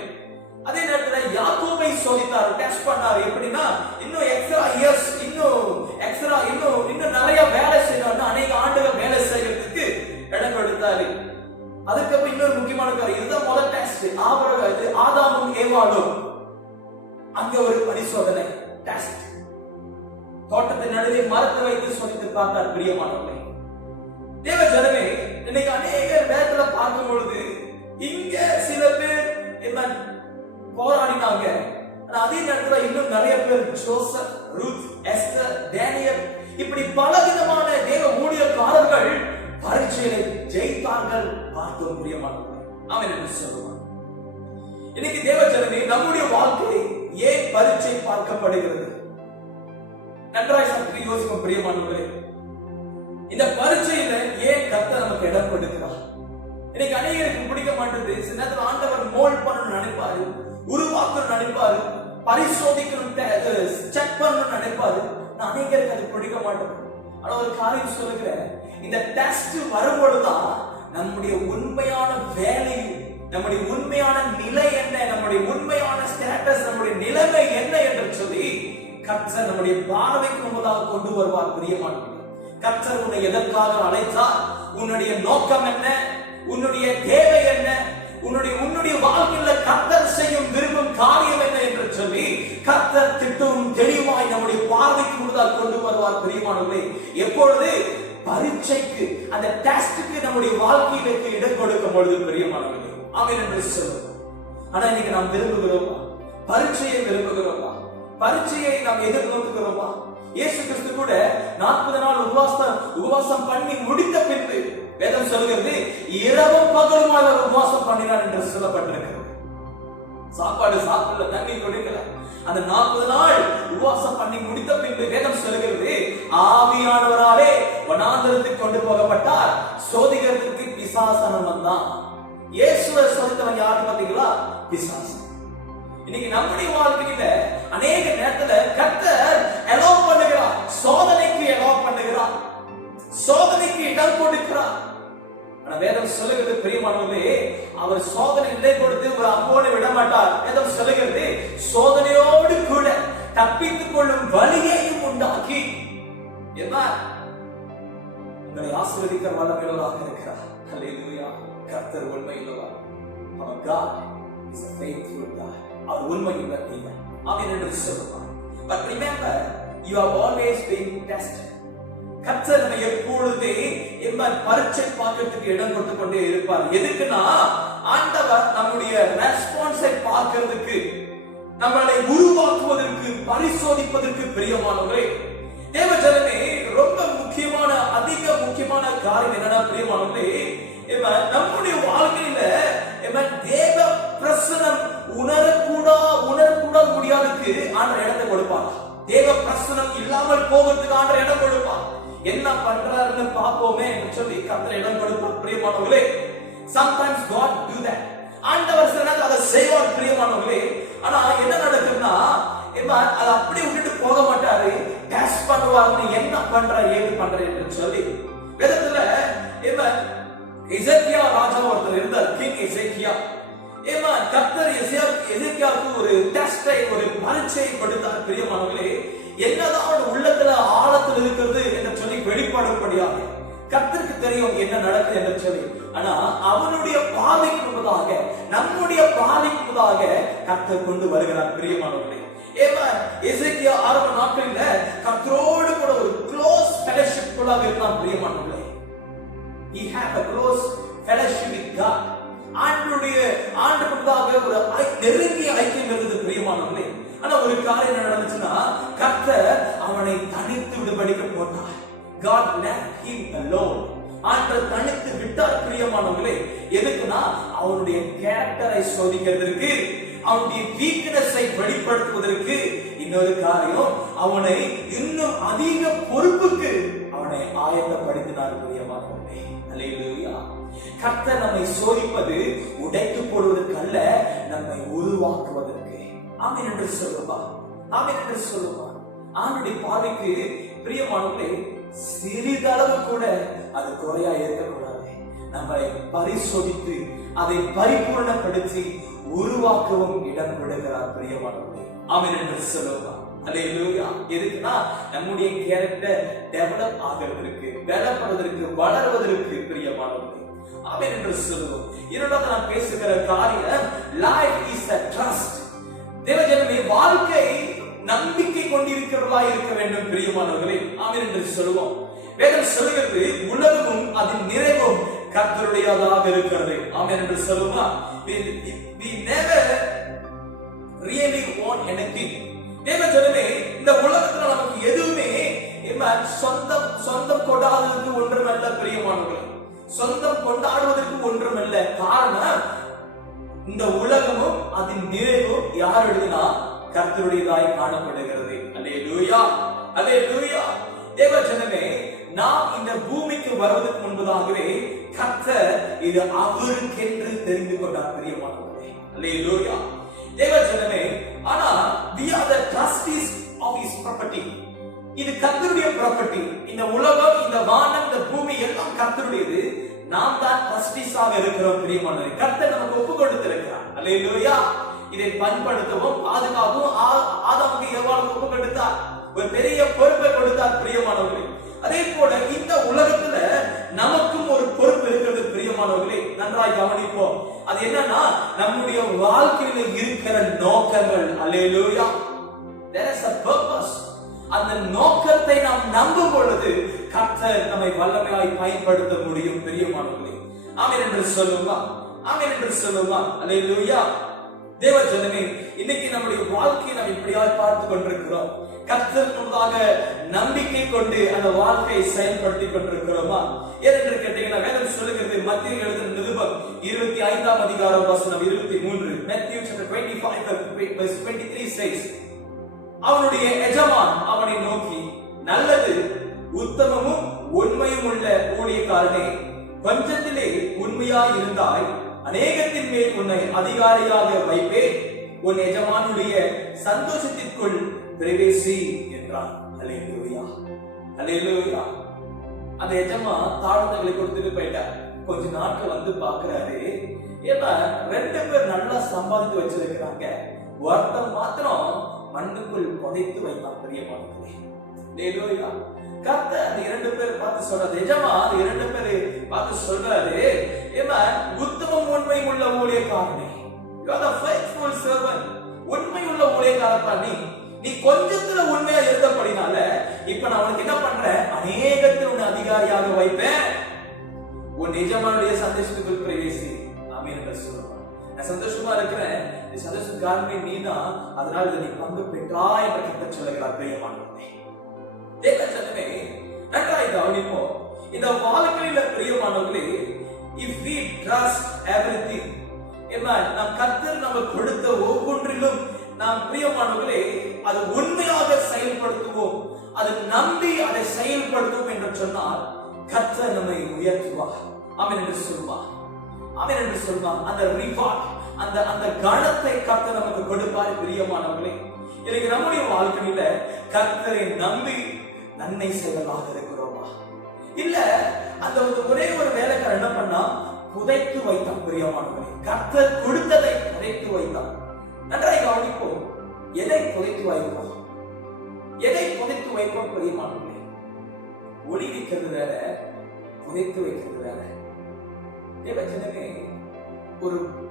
அதே நேரத்துல யாக்கோபை சோதித்தார், டெஸ்ட் பண்ணாரு. எப்படின்னா, இன்னும் எக்ஸ்ட்ரா இயர்ஸ், இன்னும் நிறைய வேலை செய்யணும், அநேக ஆண்டுகள் வேலை செய்யறதுக்கு இடம் கொடுத்தாரு. அதுக்கப்புறம் இன்னொரு முக்கியமான காரியம், இதுதான் முதல் டெஸ்ட். ஆதாமும் ஏவாளும் அங்க ஒரு பரிசோதனை டெஸ்ட். தோட்டத்தின் நடுவே மரத்தை வைத்து சோதித்து பார்த்தார் பிரியமானவர்களே. தேவ ஜனமே, இன்னைக்கு அநேகர் வேதத்துல பார்க்கும் பொழுது போராடினாங்க. அதே நேரத்துல இன்னும் நிறைய பேர் ஜோசப், ரூத், எஸ்தர், டேனியல் இப்படி பலவிதமான தேவ ஊழியக்காரர்கள் பரீட்சையை ஜெயித்தார்கள். பார்த்தோம் பிரியமானவர்களே, ஆமென் என்று சொல்லுவார். இன்னைக்கு தேவ ஜனமே, நம்முடைய வாழ்க்கை ஏன் பரீட்சை பார்க்கப்படுகிறது? நன்றாய் சற்று யோசிக்கும் பிரியமானவர்களே. இந்த பரீட்சையில ஏன் கர்த்தர் நமக்கு இடம் கொடுக்கிறார்? இன்னைக்கு அநேகருக்கு பிடிக்க மாட்டேங்குது. சில நேரத்தில் ஆண்டவர் மோல்ட் பண்ணணும்னு நினைப்பாரு, உருவாக்கணும்னு நினைப்பாரு, பரிசோதிக்கணும், செக் பண்ணணும்னு நினைப்பாரு. அநேகருக்கு அது பிடிக்க மாட்டேங்குது. ஆனா ஒரு காரியம் சொல்லுகிறேன், இந்த டெஸ்ட் வரும்பொழுதுதான் நம்முடைய உண்மையான வேலை, நம்முடைய உண்மையான நிலை என்ன, நம்முடைய உண்மையான ஸ்டேட்டஸ், நம்முடைய நிலைமை என்ன என்று சொல்லி கர்த்தர் நம்முடைய பார்வைக்கு முன்பதாக கொண்டு வருவார். பிரியமானவர்களே, கர்த்தர் உன்னை எதற்காக அழைத்தார், உன்னுடைய நோக்கம் என்ன, உன்னுடைய தேவை என்ன, உன்னுடைய வாழ்க்கையில கர்த்தர் செய்யும் விரும்பும் காரியம் என்ன என்று சொல்லி கர்த்தர் திட்டமும் தெளிவாய் நம்முடைய பார்வைக்கு முன்பதாக கொண்டு வருவார். பிரியமானவர்களே, எப்பொழுது பரீட்சைக்கு, அந்த டெஸ்டுக்கு நம்முடைய வாழ்க்கையிற்கு இடம் கொடுக்கும் பொழுது பிரியமானவர்களே, ஆமென் என்று சொல்லுவோம். ஆனா இன்னைக்கு நாம் விரும்புகிறோமா? பரீட்சையை விரும்புகிறோமா? பரீட்சையை நாம் எதிர்நோக்குகிறோமா? இயேசு கிறிஸ்து கூட 40 நாள் உபவாசம் பண்ணி முடித்த பின்பு வேதம் சொல்கிறது, இரவும் பகலுமாக உபவாசம் பண்ணினார் என்று சொல்லப்பட்டிருக்கிறது. சாப்பாடு சாப்பிடல, தண்ணி குடிக்கல. அந்த 40 நாள் உபவாசம் பண்ணி முடித்த பின்பு வேதம் சொல்கிறது, ஆவியானவராலே வனாந்தரத்துக்கு கொண்டு போகப்பட்டார். சோதிக்கிறதுக்கு பிசாசனம் வந்தான். இயேசுவை சோதித்தவன் யாரு பாத்தீங்களா? பிசாசு. இன்னைக்கு நம்முடைய வாழ்க்கையில அநேக நேரத்துல கர்த்தர் அலோ பண்ணுகிறார், சோதனைக்கு அலோ பண்ணுகிறார், சோதனைக்கு இடம் கொடுக்கிறார். ஆனா வேதம் சொல்லுகிறது பிரியமானவர்களே, அவர் சோதனை இடை கொடுத்து ஒரு அம்போடு விட மாட்டார். வேதம் சொல்லுகிறது, சோதனையோடு கூட தப்பித்துக் கொள்ளும் வழியையும் உண்டாக்கி என்ன உங்களை ஆசீர்வதிக்க வல்லமையுள்ளவராக இருக்கிறார். ஹல்லேலூயா. கர்த்தர் உண்மையுள்ளவர். அவர் God is a faithful God. அவர் உண்மையுள்ள தேவன். ஆமென் என்று சொல்லுவார். But remember, you have always been tested. கர்த்தர் நம்மை எப்பொழுதே பரீட்சை பார்க்கிறதுக்கு இடம் கொடுத்து கொண்டே இருப்பார். எதுக்குன்னா, ஆண்டவர் நம்முடைய ரெஸ்பான்ஸை பார்க்கிறதுக்கு, நம்மளை உருவாக்குவதற்கு, பரிசோதிப்பதற்கு. பிரியமானவர்களே, தேவ ஜனமே, ரொம்ப முக்கியமான, அதிக முக்கியமான காரியம் என்னன்னா பிரியமானவர்களே, நம்முடைய வாழ்க்கையில தேவ பிரசனம் உணரக்கூட முடியாதுக்கு ஆண்டவர் இடத்தை கொடுப்பார். தேவ பிரசனம் இல்லாமல் போவதற்கு ஆண்டவர் இடம் கொடுப்பார். என்ன பண்றாருன்னு பாப்போமே என்று சொல்லி கர்த்தர் இடம் கொடுப்பார். பிரியமானவர்களே, sometimes God do that. ஆண்டவர் சில நேரத்துல அதை செய்வார் பிரியமானவர்களே. ஆனா என்ன நடக்குதுன்னா, அதை அப்படியே விட்டுட்டு போக மாட்டாரு, டெஸ்ட் பண்ணுவாரு. என்ன பண்ற, ஏது பண்ற என்று சொல்லி வேதத்துல எசேக்கியா ராஜா ஒருத்தர் இருந்தார், கிங் எசேக்கியா. கர்த்தர் எசேக்கியாவுக்கு ஒரு டெஸ்டை, ஒரு பரீட்சையை கொடுத்தார். பிரியமானவர்களே, என்னதான் உள்ளத்துல ஆழத்தில் இருக்கிறது என்று சொல்லி வெளிப்படும்படியாக கர்த்தருக்கு தெரியும் என்ன நடக்குது என்று சொல்லி. ஆனா அவனுடைய பார்வைக்கு முன்பதாக, நம்முடைய பார்வைக்கு முன்பதாக கர்த்தர் கொண்டு வருகிறார். பிரியமானவர்களே, எசேக்கியா ஆரம்ப நாட்களில் கர்த்தரோடு கூட ஒரு க்ளோஸ் ஃபெலோஷிப் குள்ளாக இருந்தான். பிரியமானவர்களே, he had a close fellowship with God. ஆண்டவருடைய முன்பதாக ஒரு நெருங்கிய ஐக்கியம் இருந்தது. பிரியமானவர்களே, ஆனா ஒரு காரியம் என்ன நடந்துச்சுன்னா, கர்த்தர் அவனை தனித்து விடுபடிக்க போட்டார். God left him alone. ஆண்டவர் தனித்து விட்டார். பிரியமானவர்களே, எதுக்குன்னா அவனுடைய கேரக்டரை சோதிக்கிறதுக்கு, அவனுடைய வீக்னஸை வெளிப்படுத்துவதற்கு. இன்னொரு காரியம், அவனை இன்னும் அதிக பொறுப்புக்கு அவனை ஆயத்தப்படுத்தினார். பிரியமானவர்களே, அல்லேலூயா. கர்த்தர் நம்மை சோதிப்பது உடைத்து போடுவதற்கு அல்ல, நம்மை உருவாக்குவதற்கு. ஆமென் என்று சொல்லுவா, ஆமென் என்று சொல்லுவா. ஆண்டுடைய பார்வைக்கு பிரியமானவர்களே, சிறிதளவு கூட அது குறையா இருக்கக்கூடாது. நம்மை பரிசோதித்து அதை பரிபூர்ணப்படுத்தி உருவாக்கவும் இடம் கொடுக்கிறார். பிரியமானவர்களே, ஆமென் என்று சொல்லுவா. அல்லேலூயா. எதுக்குன்னா நம்முடைய கேரக்டர் டெவலப் ஆகிறதுக்கு, பலப்படுவதற்கு, வளர்வதற்கு. பிரியமானவர்களே, ஆமென் என்று சொல்லுவோம். இரண்டாவது நாம் பேசுகிற காரியம், லைஃப் இஸ் a trust. தேவஜனமே, வாழ்க்கை நம்பிக்கை கொண்டிருக்கிறவர்களா இருக்க வேண்டும். பிரியமானவர்களே, ஆமென் என்று சொல்லுவோம். வேதம் சொல்லுகிறது, உலகமும் அதன் நிறைவும் கர்த்தருடையதாக இருக்கிறது. ஆமென் என்று சொல்லுமா? We never really want anything. தேவஜனமே, இந்த உலகத்துல நமக்கு எதுவுமே சொந்தம் கொண்டாடுவதற்கு ஒன்றுமல்ல பிரியமானவர்களே, சொந்தம் கொண்டாடுவதற்கு ஒன்றுமல்ல. காரணம், இந்த உலகமும் அதன் நிறைவும் யார் எழுதினா கர்த்தருடையதாய் காணப்படுகிறது. அல்லேலூயா, அல்லேலூயா. தேவஜனமே, நாம் இந்த பூமிக்கு வருவதற்கு முன்பதாகவே கர்த்தர் இது அவருக்கென்று தெரிந்து கொண்டார் பிரியமானவர்களே. அல்லேலூயா. தேவஜனமே, ஆனா we are the trustees of his property. இது கர்த்தருடைய ப்ராப்பர்ட்டி. இந்த உலகம், இந்த வானம், இந்த பூமி எல்லாம் கர்த்தருடையது. நாம் தான் ட்ரஸ்டீஸாக இருக்கிறோம் பிரியமானவர்களே. கர்த்தர் நமக்கு ஒப்பு கொடுத்திருக்கிறார். அல்லேலூயா. இதை பண்படுத்தவும் பாதுகாக்கவும் ஆதாமுக்கு ஏவாளுக்கு ஒப்பு கொடுத்தார். ஒரு பெரிய பொறுப்பை கொடுத்தார் பிரியமானவர்களே. அதே போல இந்த உலகத்துல நமக்கும் ஒரு பொறுப்பு இருக்கிறது பிரியமானவர்களே. நன்றாய் கவனிப்போம். அது என்னன்னா, நம்முடைய வாழ்க்கையில இருக்கிற நோக்கங்கள். அல்லேலூயா. There is a purpose. அந்த நோக்கத்தை நாம் நம்பும் பொழுது கர்த்தர் நம்மை வல்லமையாய் பயன்படுத்த முடியும் பிரியமானவர்களே. ஆமென் என்று சொல்லுமா? ஆமென் என்று சொல்லுமா? அல்லேலூயா. தேவஜனமே, இன்னைக்கு நம்முடைய வாழ்க்கையை நாம் இப்படியாய் பார்த்து கொண்டிருக்கிறோம். கர்த்தர் முன்பாக நம்பிக்கை கொண்டு அந்த வாழ்க்கையை செயல்படுத்திக் கொண்டிருக்கிறோமா? ஏனென்று கேட்டீங்கன்னா, வேதம் சொல்லுகிறது, மத்தேயு எழுதின நிருபம் 25ஆம் அதிகாரம் வசனம் 23. Matthew chapter 25 verse 23 says, அவனுடைய எஜமான் அவனை நோக்கி, நல்லது உத்தமமும் உண்மையும் உள்ள ஊழியக்காரனே, கொஞ்சத்திலே உண்மையாய் இருந்தாய், அநேகத்தின் மேல் உன்னை அதிகாரியாக வைப்பேன், உன் எஜமானுடைய சந்தோஷத்திற்குள் பிரவேசி என்றான். அல்லேலூயா, அல்லேலூயா. அந்த எஜமான் தாழ்ந்தங்களை கொடுத்துட்டு போயிட்டார். கொஞ்ச நாட்கள் வந்து பாக்குறாரு, ஏன்னா 2 பேர் நல்லா சம்பாதித்து வச்சிருக்கிறாங்க, ஒருத்தர் மாத்திரம் மண்ணுக்குள் புதைத்து வைத்தான் பிரியமானவர்களே. அல்லேலூயா. கர்த்தர் அந்த 2 பேர் பார்த்து சொல்றாரு, எஜமான் அந்த 2 பேரை பார்த்து சொல்றாரு, ஏன்னா உத்தமம் உண்மை உள்ள ஊழியக்காரனே, you are the faithful servant. உண்மை உள்ள ஊழியக்காரன் நீ கொஞ்சத்துல உண்மையா இருந்தபடினால இப்ப நான் உனக்கு என்ன பண்றேன், அநேகத்தில் உன்னை அதிகாரியாக வைப்பேன், உன் எஜமானுடைய சந்தோஷத்துக்குள் பிரவேசி. ஆமென் என்று சொல்லுவான். நான் சந்தோஷமா இருக்கிறேன், இந்த சந்தோஷம் காரணமே நீதான், அதனால நீ பங்கு பெற்றாய் என்று கர்த்தர் சொல்லுகிறார் பிரியமானவர்களே. தேவஜனமே, நன்றாய் கவனிப்போம். இந்த வாழ்க்கையில பிரியமானவர்களே, if we trust everything, நாம் கர்த்தர் நமக்கு கொடுத்த ஒவ்வொன்றிலும் நாம் பிரியமானவர்களே அது உண்மையாக செயல்படுத்துவோம், அதை நம்பி அதை செயல்படுத்துவோம் என்று சொன்னால் கர்த்தர் நம்மை உயர்த்துவார். ஆமென் என்று சொல்வார். ஆமென் என்று சொல்வார். அந்த ரிவார்ட், அந்த கணத்தை கர்த்தர் நமக்கு கொடுப்பார் பிரியமானவர்களே. இன்னைக்கு நம்முடைய வாழ்க்கையில கர்த்தரை நம்பி நன்மை செய்வதாக இருக்கிறோமா? இல்ல அந்த ஒரே ஒரு வேலைக்காரன் என்ன பண்ணா, புதைத்து வைத்தான் பிரியமானவர்களே. கர்த்தர் கொடுத்ததை புதைத்து வைத்தான். நன்றாய் கவனிப்போம். எதை புதைத்து வைப்போம்? எதை புதைத்து வைப்போம் பிரியமானவர்களே? ஒளிவிக்கிறது வேற, புதைத்து வைக்கிறது வேற. தேவஜனமே,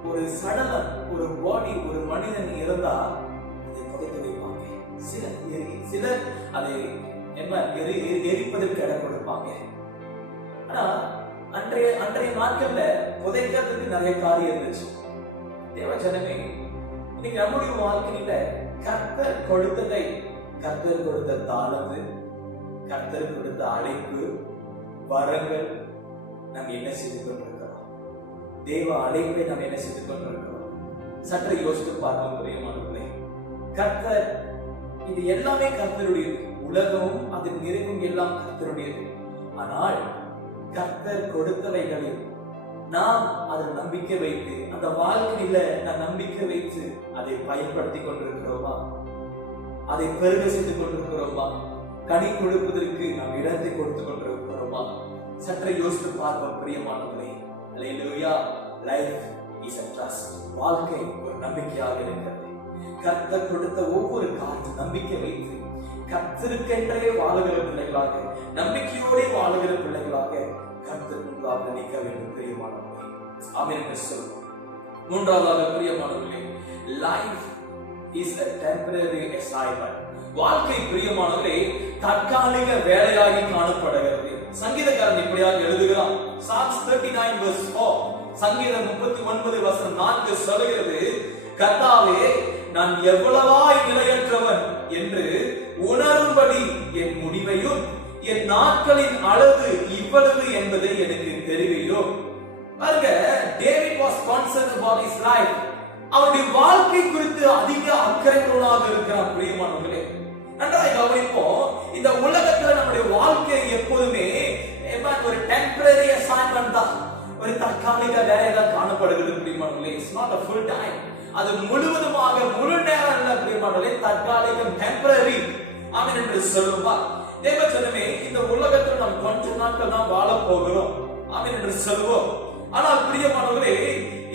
ஒரு சடலம், ஒரு பாடி, ஒரு மனிதன் இறந்தா அதை புதைத்து வைப்பாங்க. சிலர் அதை எரிப்பதற்கு இடம் கொடுப்பாங்க. ஆனா அன்றைய நாட்கள்ல புதைக்கிறதுக்கு நிறைய காரியம் இருந்துச்சு. தேவஜனமே, இன்னைக்கு நம்முடைய வாழ்க்கையில கர்த்தர் கொடுத்ததை, கர்த்தர் கொடுத்த தாளந்து, கர்த்தர் கொடுத்த அழைப்பு, வரங்கள் நாம் என்ன செய்து கொண்டிருக்கிறோம்? தேவ அழைப்பை நாம் என்ன செய்து கொண்டிருக்கிறோம்? சற்று யோசித்து பார்க்க பிரியமானவர்களே. கர்த்தர், இது எல்லாமே கர்த்தருடையது. உலகமும் அதன் நிறைவும் எல்லாம் கர்த்தருடையது. ஆனால் கர்த்தர் கொடுத்தவைகளில் நாம் அதில் நம்பிக்கை வைத்து, அந்த வாழ்க்கையில நாம் நம்பிக்கை வைத்து அதை பயன்படுத்தி கொண்டிருக்கிறோமா? அதை பெருக செய்து கொண்டிருக்கிறோமா? கனி கொடுப்பதற்கு நாம் இடத்தை கொடுத்து கொண்டிருக்கிறோமா? சற்றை யோசித்து பார்ப்போம் பிரியமானவர்களே. Hallelujah. Life is a trust. வாழ்க்கை ஒரு நம்பிக்கையாக இருக்கிறது. கர்த்தர் கொடுத்த ஒவ்வொரு காரியம் நம்பிக்கை வைத்து கர்த்தருக்கென்றே வாழுகிற பிள்ளைகளாக, நம்பிக்கையோட வாழுகிற பிள்ளைகளாக கர்த்தர் முன்பாக நிற்க வேண்டும் பிரியமானவர்களே. ஆமென் என்று சொல்லுவோம். மூன்றாவதாக பிரியமானவர்களே, life is a temporary assignment. வாழ்க்கை பிரியமானவர்களே தற்காலிக வேலையாகி காணப்படுகிறது. சங்கீதக்காரன் இப்படியாக எழுதுகிறான். Psalms 39 verse 4, சங்கீதம் 39 வசனம் 4 சொல்கிறது, கர்த்தாவே நான் எவ்வளவாய் நிலையற்றவன் என்று உணரும்படி என் முடிவையும் என் நாட்களின் அளவு இவ்வளவு என்பதை எனக்கு தெரிவியும். பாருங்க, David was concerned about his life. அவருடைய வாழ்க்கை குறித்து அதிக அக்கறையுள்ளவனாக இருக்கிறார். பிரியமானவர்களே, நன்றாய் கவனிப்போம். இந்த உலகத்துல நம்முடைய வாழ்க்கை எப்போதுமே ஒரு டெம்பரரி அசைன்மென்ட் தான், ஒரு தற்காலிக வேலையாக காணப்படுகிறது. பிரியமானவர்களே, it's not a full time. அது முழுவதுமாக முழு நேரம் இல்ல பிரியமானவர்களே, தற்காலிகம், டெம்பரரி. ஆமென் என்று சொல்லுவார் தேவஜனமே. இந்த உலகத்தில் நாம் கொஞ்ச நாட்கள் தான் வாழ போகிறோம். ஆமென் என்று சொல்லுவோம். ஆனால் பிரியமானவர்களே,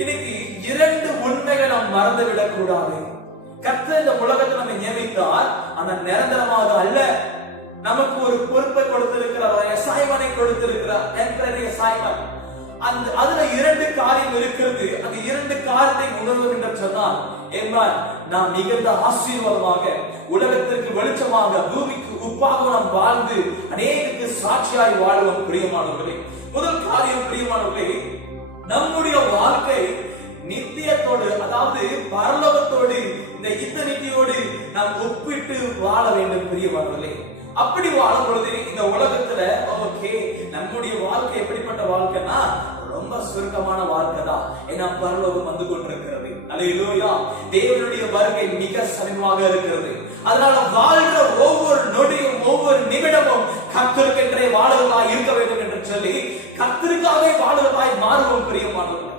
இன்னைக்கு இரண்டு உண்மைகளை நாம் மறந்து விடக் கூடாது. கர்த்தர் இந்த உலகத்தில் நம்மை நியமித்தார், ஆனால் நிரந்தரமாக அல்ல. நமக்கு ஒரு பொறுப்பை கொடுத்திருக்கிறார், ஒரு அசைன்மென்ட் கொடுத்திருக்கிறார், டெம்பரரி அசைன்மென்ட். அதுல இரண்டு காரியம் இருக்கிறது. அந்த இரண்டு காரியத்தை உணர்வது என்று சொன்னால் நாம் மிகுந்த ஆசீர்வாதமாக, உலகத்திற்கு வெளிச்சமாக, பூமிக்கு உப்பாக நாம் வாழ்ந்து அநேகருக்கு சாட்சியாய் வாழ்வோம். பிரியமானவர்களே, முதல் காரியம் பிரியமானவர்களே, நம்முடைய வாழ்க்கை நித்தியத்தோடு, அதாவது பரலோகத்தோடு, இந்த இத்தனிட்டியோடு நாம் ஒப்பிட்டு வாழ வேண்டும். பிரியமானவர்களே, அப்படி வாழும் பொழுது இந்த உலகத்துல ஓகே, நம்முடைய வாழ்க்கை எப்படிப்பட்ட வாழ்க்கைனா ரொம்ப சுருக்கமான வாழ்க்கை தான். ஏன்னா பரலோகம் வந்து கொண்டிருக்கிறது. அல்லேலூயா, தேவனுடைய வருகை மிக சமீபமாக இருக்கிறது. அதனால வாழ்ற ஒவ்வொரு நொடியும் ஒவ்வொரு நிமிடமும் கர்த்தருக்கென்றே வாழுவதாய் இருக்க வேண்டும் என்று சொல்லி கர்த்தருக்காகவே வாழுவதாய் மாறுவோம். பிரியமானவர்களே,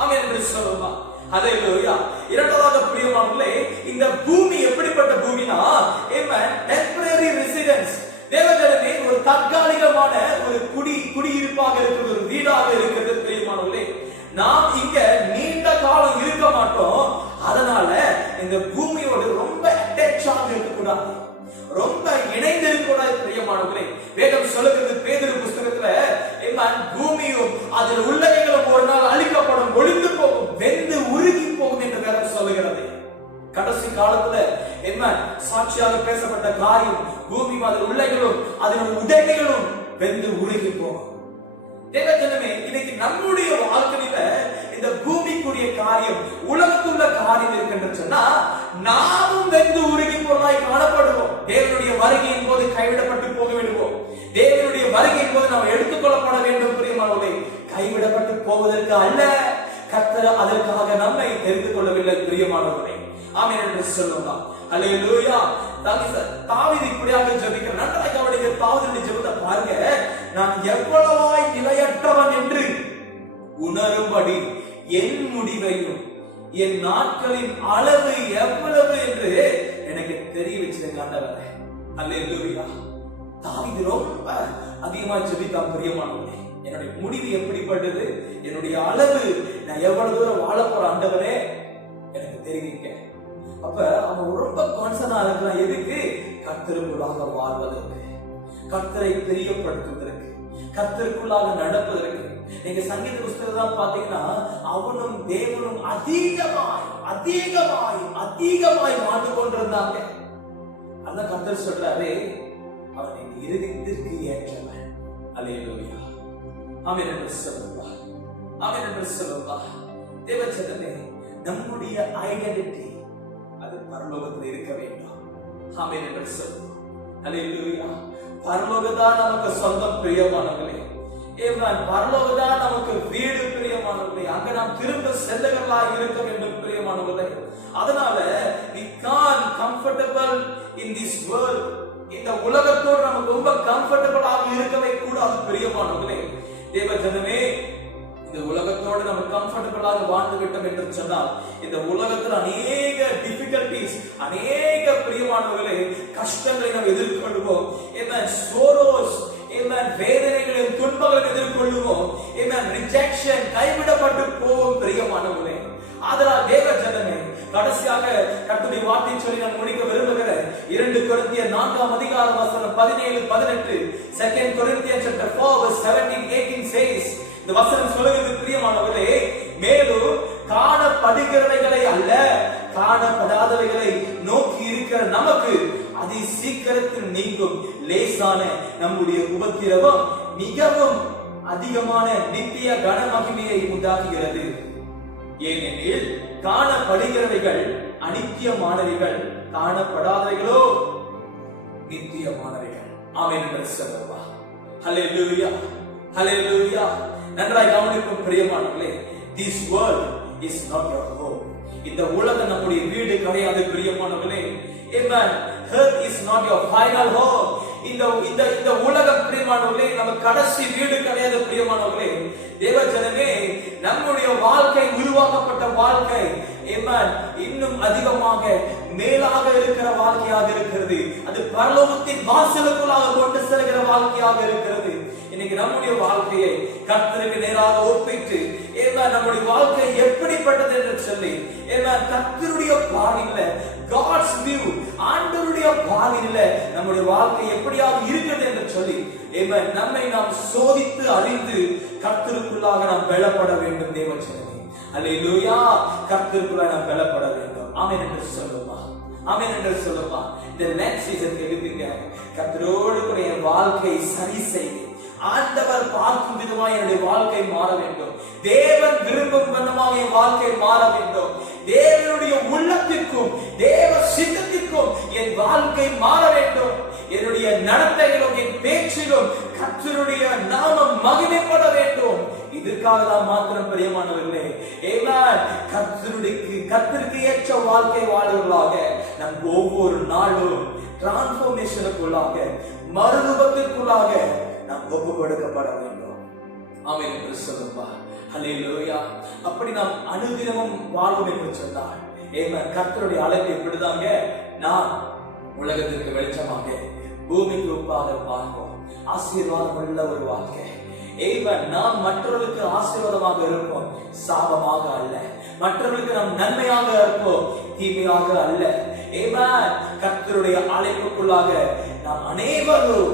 ஆமென் என்று சொல்லுவார். அல்லேலூயா. இரண்டாவது பிரியமானவர்களே, இந்த பூமி எப்படிப்பட்ட பூமினா டெம்பரரி ரெசிடென்ஸ். தேவஜனமே, ஒரு தற்காலிகமான ஒரு குடியிருப்பாக இருக்கிறது, ஒரு வீடாக இருக்கிறது. பிரியமானவர்களே, நாம் இங்க நீண்ட காலம் இருக்க மாட்டோம். அதனால இந்த பூமியோடு ரொம்ப அட்டாச்சாக இருக்கக்கூடாது, ரொம்ப இணைந்திருக்கூடாது. பிரியமானவர்களே, வேதம் சொல்லுகிறது பேதுரு புஸ்தகத்துல, பூமியும் அதில் உள்ளவைகளும் ஒரு நாள் அழிக்கப்படும், ஒழிந்து போகும், வெந்து உருகி போகும் என்று வேதம் சொல்லுகிறது. கடைசி காலத்துல சாட்சியாக பேசப்பட்ட காரியம், பூமி அதில் உள்ளவைகளும் அதில் உடைமைகளும் வெந்து உருகி போகும். தேவஜனமே, இன்னைக்கு நம்முடைய வாழ்க்கையில இந்த பூமிக்குரிய காரியம், உலகத்துள்ள காரியம் இருக்கின்ற சொன்னா நாமும் வெந்து உருகி போவதாய் காணப்படுவோம். தேவனுடைய வருகையின் போது கைவிடப்பட்டு போக விடுவோம். தேவனுடைய வருகையின் போது நாம் எடுத்துக்கொள்ளப்பட வேண்டும். பிரியமானவர்களே, கைவிடப்பட்டு போவதற்கு அல்ல, கர்த்தர் அதற்காக நம்மை தெரிந்து கொள்ளவில்லை. பிரியமானவர்களே, ஆமென் என்று சொல்லுவோம். அல்லேலூயா. தாவீது இப்படியாக ஜெபிக்கிறார். நன்றாக கவனிங்க, தாவீதுடைய ஜெபத்தை பாருங்க. நான் எவ்வளவாய் நிலையற்றவன் என்று உணரும்படி என் முடிவையும் என் நாட்களின் அளவு எவ்வளவு என்று எனக்கு தெரிய வச்சிருக்க ஆண்டவரே. அல்லேலூயா. தாவீது ரொம்ப அதிகமா ஜெபித்தான். பிரியமானவர்களே, என்னுடைய முடிவு எப்படிப்பட்டது, என்னுடைய அளவு, நான் எவ்வளவு தூரம் வாழ போற ஆண்டவரே எனக்கு தெரிவிக்க. அப்ப அவன் ரொம்ப கான்சர்னா இருக்கலாம். எதுக்கு? கர்த்தருக்குள்ளாக வாழ்வதற்கு, கர்த்தரை பிரியப்படுத்துவதற்கு, கர்த்தருக்குள்ளாக நடப்பதற்கு. நீங்க சங்கீத புஸ்தகம் பாத்தீங்கன்னா, அவனும் தேவனும் அதிகமாய் அதிகமாய் அதிகமாய் வாழ்ந்து கொண்டிருந்தாங்க. அதான் கர்த்தர் சொல்றாரு, அவன் என் இருதயத்திற்கு ஏற்றவன். அல்லேலூயா. ஆமென் என்று சொல்லுவார். ஆமென் என்று சொல்லுவார். தேவச்சனமே, நம்முடைய ஐடென்டிட்டி அது பரலோகத்தில் இருக்க வேண்டும். ஆமென் என்று சொல்லுவோம். அல்லேலூயா. பரலோகம்தான் நமக்கு சொந்தம். பிரியமானவர்களே, பரலோகம்தான் நமக்கு வீடு. பிரியமானவர்களே, அங்க நாம் திரும்ப செல்லுகளாக இருக்க வேண்டும். பிரியமானவர்களே, அதனால we can't comfortable in this world. இந்த உலகத்தோடு நமக்கு ரொம்ப கம்ஃபர்டபிளாக இருக்கவே கூடாது. பிரியமானவர்களே, தேவஜனமே, இந்த உலகத்தோடு நம்ம கம்ஃபர்டபிளாக வாழ்ந்து விட்டோம் என்று சொன்னால் இந்த உலகத்தில் அநேக டிஃபிகல்டிஸ், அநேக பிரியமானவர்களே கஷ்டங்களை நாம் எதிர்கொள்வோம். சோரோஸ், வேதனைகளின் துன்பங்களை எதிர்கொள்வோம். ரிஜெக்ஷன், கைவிடப்பட்டு போவோம். பிரியமானவர்களே, அதனால் தேவஜனமே, கடைசியாக கர்த்தருடைய வார்த்தை சொல்லி நான் முடிக்க விரும்புகிறேன். 2 கொரிந்தியர் 4ஆம் அதிகாரம் வசனம் 17-18. 2 Corinthians chapter 4 verse 17-18 says, இந்த வசனம் சொல்லுகிறது பிரியமானவர்களே, மேலும் காணப்படுகிறவைகளை அல்ல காணப்படாதவைகளை நோக்கி இருக்கிற நமக்கு அதி சீக்கிரத்தில் நீங்கும் லேசான நம்முடைய உபத்திரவம் மிகவும் அதிகமான நித்திய கன மகிமையை உண்டாக்குகிறது. ஏனெனில் காணப்படுகிறவைகள் அநித்தியமானவைகள், காணப்படாதவைகளோ நித்தியமானவைகள். ஆமென் என்று சொல்லுவா. ஹல்லேலூயா, ஹல்லேலூயா. நன்றாய் கவனிக்கும் பிரியமானவர்களே, this world is not your home. இந்த உலகம் நம்முடைய வீடு கிடையாது பிரியமானவர்களே. Amen. Earth is not your final home. இந்த உலகம் பிரியமானவர்களே நம்ம கடைசி வீடு கிடையாது பிரியமானவர்களே. தேவஜனமே, நம்முடைய வாழ்க்கை உருவாக்கப்பட்ட வாழ்க்கை இன்னும் அதிகமாக மேலாக இருக்கிற வாழ்க்கையாக இருக்கிறது. அது பரலோகத்தின் வாசலுக்குள்ளாக கொண்டு செல்கிற வாழ்க்கையாக இருக்கிறது. இன்னைக்கு நம்முடைய வாழ்க்கையை கர்த்தருக்கு நேராக ஒப்பிட்டு நம்முடைய வாழ்க்கை எப்படிப்பட்டது என்று சொல்லி கர்த்தருடைய பார்வையில, God's view, ஆண்டவருடைய பார்வையில நம்முடைய வாழ்க்கை எப்படியாக இருக்கிறது என்று சொல்லி நம்மை நாம் சோதித்து அறிந்து கர்த்தருக்குள்ளாக நாம் பலப்பட வேண்டும். தேவஜனமே, அல்லேலூயா. கர்த்தருக்குள்ளாக நாம் பலப்பட வேண்டும். ஆமென் என்று சொல்லுமா, ஆமென் என்று சொல்லுமா. இந்த நெக்ஸ்ட் சீசன் எழுதுங்க, கர்த்தரோடு கூட என் வாழ்க்கை சரி செய்து ஆண்டவர் பார்க்கும் விதமாக என்னுடைய வாழ்க்கை மாற வேண்டும். தேவன் விரும்பும் விதமாக என் வாழ்க்கை மாற வேண்டும். தேவனுடைய உள்ளத்திற்கும் தேவ சித்தத்திற்கும் என் வாழ்க்கை மாற வேண்டும். என்னுடைய நடத்தையிலும் என் பேச்சிலும் கர்த்தருடைய நாமம் மகிமைப்பட வேண்டும். இதற்காக தான் மாத்திரம் பிரியமானவர்களே, கர்த்தருக்கு ஏற்ற வாழ்க்கை வாழ்வர்களாக நம் ஒவ்வொரு நாளும் டிரான்ஸ்பர்மேஷனுக்குள்ளாக, மறுரூபத்திற்குள்ளாக நாம் ஒப்பு கொடுக்கப்பட வேண்டும். ஆமென் என்று சொல்லுப்பா. ஹல்லேலூயா. அப்படி நாம் அனுதினமும் வாழ்வோம் என்று சொன்னார். கர்த்தருடைய அழைப்பு எப்படிதாங்க? நான் உலகத்திற்கு வெளிச்சமாக, பூமிக்கு உப்பாக வாழ்வோம். ஆசீர்வாதம் உள்ள ஒரு வாழ்க்கை. நாம் மற்றவர்களுக்கு ஆசீர்வாதமாக இருப்போம், சாபமாக அல்ல. மற்றவர்களுக்கு நாம் நன்மையாக இருப்போம், தீமையாக அல்ல. கர்த்தருடைய அழைப்புக்குள்ளாக நாம் அனைவரும்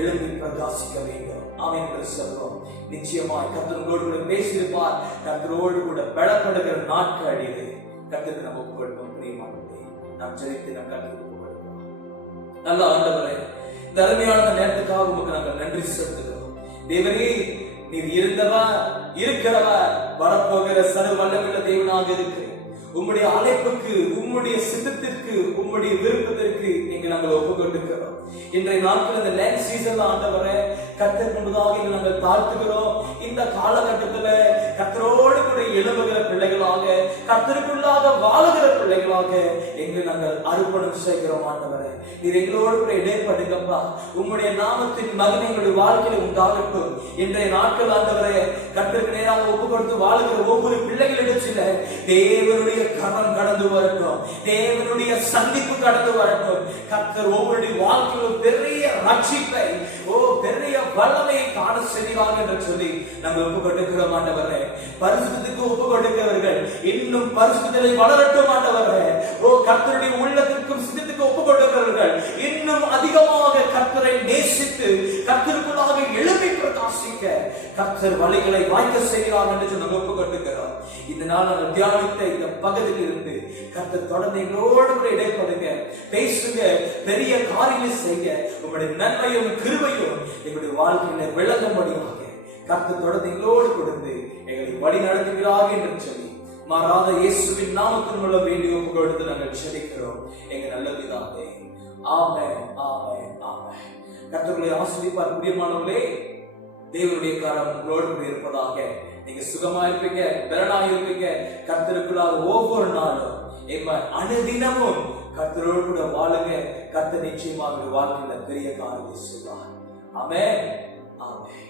எழுந்து பிரகாசிக்க வேண்டும். ஆமென் என்று சொல்றோம். நிச்சயமாய் கர்த்தரோடு கூட பேசியிருப்பார். கர்த்தரோடு கூட பலப்படுகிற நாட்கள் இது. கர்த்தருக்கு நம்ம ஒப்பு கொடுப்போம். பிரியமானவர்களே, நாம் ஜெயித்து நம் கர்த்தருக்கு ஒப்பு கொடுப்போம். நல்ல ஆண்டவரே, இந்த அருமையான நேரத்துக்காக உமக்கு நாங்கள் நன்றி செலுத்துகிறோம். தேவரே, நீர் இருந்தவர், இருக்கிறவர், வரப்போகிற சர்வ வல்லமையுள்ள தேவனாக இருக்கிறேன். உம்முடைய அழைப்புக்கு, உம்முடைய சித்தத்திற்கு, உம்முடைய விருப்பத்திற்கு எங்கள் நாங்கள் ஒப்பு கொண்டிருக்கிறோம். இன்றைய நாட்கள் இந்த லேண்ட் சீசன்ல ஆண்டவரை கர்த்தர் முன்பதாக நாங்கள் தாழ்த்துகிறோம். இந்த காலகட்டத்தில் கர்த்தரோடு கூட எழும்புகிற பிள்ளைகளாக, கர்த்தருக்குள்ளாக வாழுகிற பிள்ளைகளாக எங்களை நாங்கள் அர்ப்பணம் செய்கிறோம். ஆண்டவரை, நீர் எங்களோடு கூட இடைப்படுங்கப்பா. உம்முடைய நாமத்தின் மகிமை எங்களுடைய வாழ்க்கையில் உண்டாகட்டும். இன்றைய நாட்கள் ஆண்டவரை கர்த்தருக்கு நேராக ஒப்பு கொடுத்து வாழுகிற ஒவ்வொரு பிள்ளைகளிடத்தில் தேவனுடைய கரம் கடந்து வரட்டும், தேவனுடைய சந்திப்பு கடந்து வரட்டும். கர்த்தர் ஒவ்வொருடைய வாழ்க்கையிலும் பெரிய ரட்சிப்பை, பெரிய வல்லமையை காண செய்வாங்க என்று சொல்லி நாங்கள் ஒப்பு கொடுக்கிறோம். ஆண்டவரே, பரிசுத்தத்துக்கு ஒப்பு கொடுக்கிறவர்கள் இன்னும் பரிசுத்தத்தை வளரட்டும். ஆண்டவரே, கர்த்தருடைய உள்ளத்திற்கும் சித்தத்துக்கு ஒப்பு கொடுக்கிறவர்கள் இன்னும் அதிகமாக கர்த்தரை நேசித்து கர்த்தருக்குள்ளாக எழுப்பி பிரகாசிக்க கர்த்தர் வழிகளை வாய்க்க செய்கிறார் என்று சொல்லி ஒப்பு கொடுக்கிறோம். இந்த நாள் நாங்கள் தியானித்த இந்த பகுதியில் இருந்து கர்த்தர் தொடர்ந்து எங்களோடு கூட இடைப்படுங்க, பேசுங்க, பெரிய காரியங்களை செய்ய உங்களுடைய நன்மையும் கிருபையும் எங்களுடைய வாழ்க்கையில விளங்கும்படியாக கர்த்தர் தொடர்ந்து எங்களோடு கொடுத்து எங்களை வழி நடத்துகிறார்கள் என்று சொல்லி மாறாத இயேசுவின் நாமத்தின் மூலம் வேண்டிய ஒப்பு கொடுத்து நாங்கள் செபிக்கிறோம் எங்கள் நல்ல பிதாவே. ஆமென், ஆமென், ஆமென். கர்த்தர்களை ஆசீர்வதிப்பார். பிரியமானவர்களே, தேவனுடைய கரம் உங்களோடு கூட இருப்பதாக. நீங்க சுகமா இருப்பீங்க, பலனாக இருப்பீங்க. கர்த்தருக்குள்ளாக ஒவ்வொரு நாளும் அனுதினமும் கர்த்தரோடு கூட வாழுங்க. கர்த்தர் நிச்சயமாக வாழ்க்கையில பெரிய காரியத்தை செய்வார். ஆமென், ஆமென்.